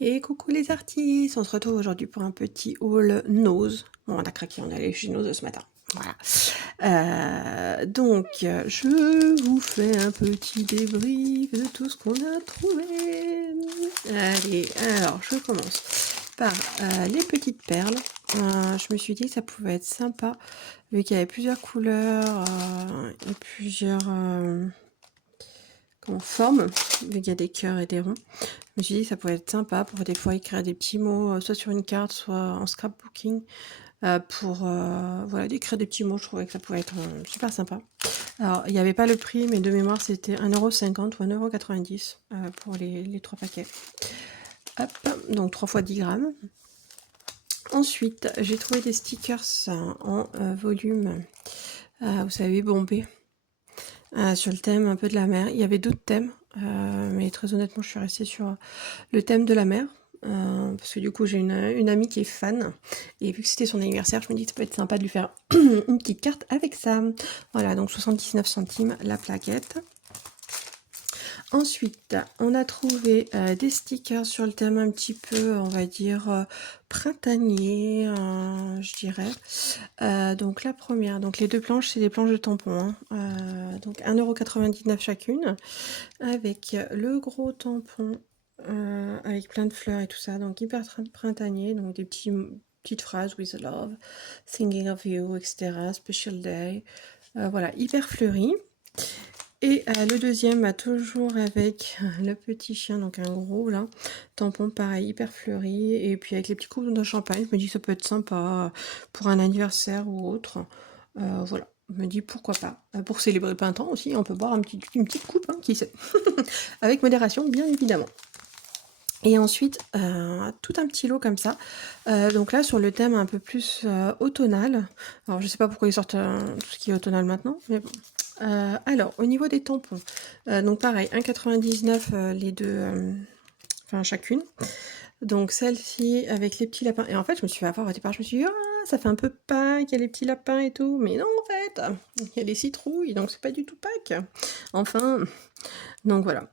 Et coucou les artistes, on se retrouve aujourd'hui pour un petit haul Nose. Bon, on a craqué, on est allé chez Nose ce matin. Voilà. Je vous fais un petit débrief de tout ce qu'on a trouvé. Allez, alors je commence par les petites perles. Je me suis dit que ça pouvait être sympa, vu qu'il y avait plusieurs couleurs et plusieurs formes, vu qu'il y a des cœurs et des ronds. Je me suis dit que ça pourrait être sympa pour des fois écrire des petits mots, soit sur une carte, soit en scrapbooking, pour voilà, écrire des petits mots. Je trouvais que ça pouvait être super sympa. Alors, il n'y avait pas le prix, mais de mémoire, c'était 1,50 € ou 1,90 € pour les 3 paquets. Hop, donc 3 fois 10 grammes. Ensuite, j'ai trouvé des stickers en volume, vous savez, bombés, sur le thème un peu de la mer. Il y avait d'autres thèmes, mais très honnêtement, je suis restée sur le thème de la mer. Parce que du coup j'ai une amie qui est fan et vu que c'était son anniversaire je me dis que ça peut être sympa de lui faire une petite carte avec ça. Voilà, donc 79 centimes la plaquette. Ensuite on a trouvé des stickers sur le thème un petit peu on va dire printanier, je dirais. Donc la première, donc les deux planches c'est des planches de tampons, hein. Donc 1,99 € chacune avec le gros tampon avec plein de fleurs et tout ça, donc hyper printanier, donc des petites phrases, with love, thinking of you, etc., special day, voilà, hyper fleuri. Et le deuxième, toujours avec le petit chien, donc un gros là, tampon pareil, hyper fleuri, et puis avec les petits coupes de champagne, je me dis que ça peut être sympa pour un anniversaire ou autre, voilà. Je me dis pourquoi pas. Pour célébrer le printemps aussi, on peut boire une petite coupe, hein, qui sait. Avec modération, bien évidemment. Et ensuite, tout un petit lot comme ça. Donc là, sur le thème un peu plus automnal. Alors, je sais pas pourquoi ils sortent tout ce qui est automnal maintenant, mais bon. Alors, au niveau des tampons, donc pareil, 1,99 € les deux, enfin chacune. Donc celle-ci avec les petits lapins. Et en fait, je me suis fait avoir au départ, je me suis dit, ah, ça fait un peu Pâques, il y a les petits lapins et tout. Mais non, en fait, il y a les citrouilles, donc c'est pas du tout Pâques. Enfin, donc voilà.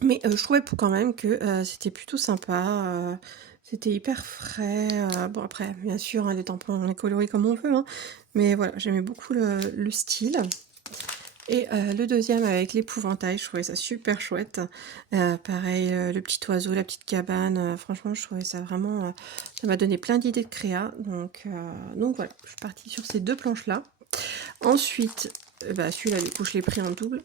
Mais je trouvais quand même que c'était plutôt sympa, c'était hyper frais, bon après bien sûr, hein, les tampons on les colorie comme on veut, hein, mais voilà, j'aimais beaucoup le style. Et le deuxième avec l'épouvantail, je trouvais ça super chouette. Pareil, le petit oiseau, la petite cabane, franchement je trouvais ça vraiment, ça m'a donné plein d'idées de créa, donc voilà, je suis partie sur ces deux planches là. Ensuite, celui-là du coup je l'ai pris en double.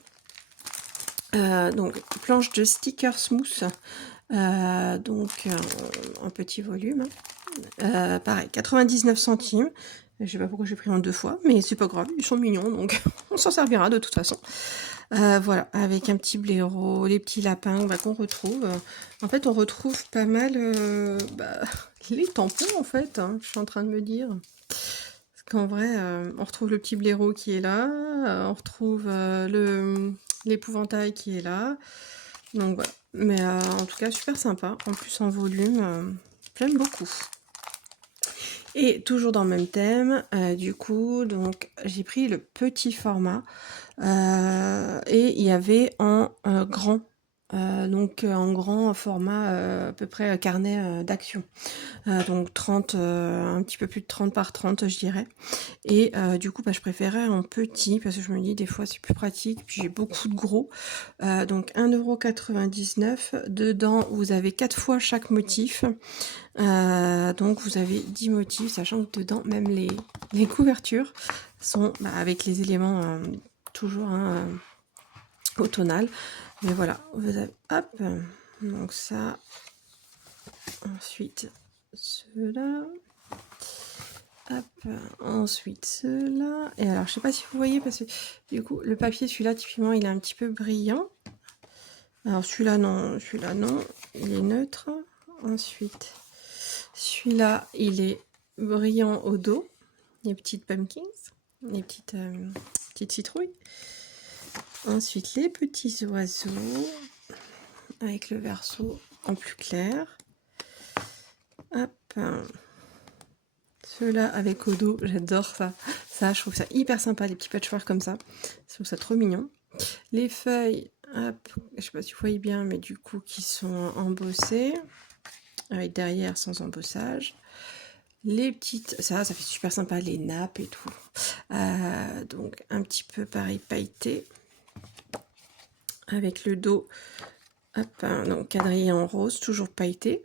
Donc planche de sticker smooth, en petit volume, pareil 99 centimes. Je sais pas pourquoi j'ai pris en deux fois, mais c'est pas grave, ils sont mignons donc on s'en servira de toute façon. Voilà, avec un petit blaireau, les petits lapins qu'on retrouve. En fait on retrouve pas mal les tampons en fait, hein, je suis en train de me dire. Parce qu'en vrai, on retrouve le petit blaireau qui est là, on retrouve l'épouvantail qui est là. Donc voilà. Mais en tout cas, super sympa. En plus, en volume, j'aime beaucoup. Et toujours dans le même thème, du coup, donc j'ai pris le petit format. Et il y avait en grand. Donc en grand format, à peu près carnet d'action. Donc 30, un petit peu plus de 30 par 30, je dirais. Et du coup, je préférais en petit parce que je me dis des fois c'est plus pratique. Puis j'ai beaucoup de gros. Donc 1,99 €. Dedans, vous avez 4 fois chaque motif. Donc vous avez 10 motifs, sachant que dedans, même les couvertures sont avec les éléments toujours automnal. Mais voilà, vous avez, hop, donc ça. Ensuite, ceux-là. Hop, ensuite ceux-là. Et alors, je sais pas si vous voyez, parce que du coup, le papier, celui-là, typiquement, il est un petit peu brillant. Alors, celui-là, non. Celui-là, non. Il est neutre. Ensuite, celui-là, il est brillant au dos. Les petites pumpkins. Les petites citrouilles. Ensuite, les petits oiseaux. Avec le verso en plus clair. Hop. Ceux-là avec au dos, j'adore ça. Ça, je trouve ça hyper sympa, les petits patchwork comme ça. Je trouve ça trop mignon. Les feuilles, hop, je sais pas si vous voyez bien, mais du coup, qui sont embossées. avec derrière sans embossage. Les petites, ça fait super sympa, les nappes et tout. Donc un petit peu pareil pailleté. Avec le dos, hop, donc quadrillé en rose, toujours pailleté.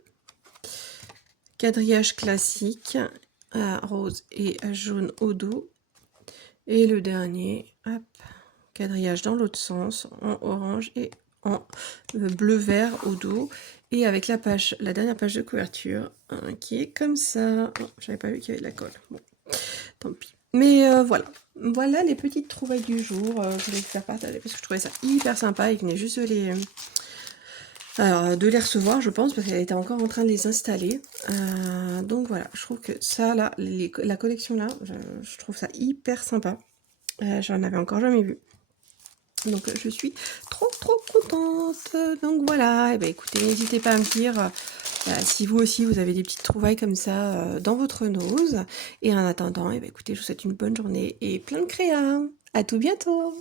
Quadrillage classique, rose et jaune au dos. Et le dernier, hop, quadrillage dans l'autre sens, en orange et en bleu-vert au dos. Et avec la dernière page de couverture, qui est comme ça. Oh, j'avais pas vu qu'il y avait de la colle. Bon, tant pis. Mais voilà. Voilà les petites trouvailles du jour. Je voulais vous faire partager parce que je trouvais ça hyper sympa. Il venait juste de les recevoir, je pense, parce qu'elle était encore en train de les installer. Donc voilà, je trouve que ça, là, la collection là, je trouve ça hyper sympa. J'en avais encore jamais vu. Donc je suis trop contente. Donc voilà, et ben écoutez, n'hésitez pas à me dire si vous aussi vous avez des petites trouvailles comme ça dans votre nose. Et en attendant, et ben écoutez, je vous souhaite une bonne journée et plein de créa. À tout bientôt.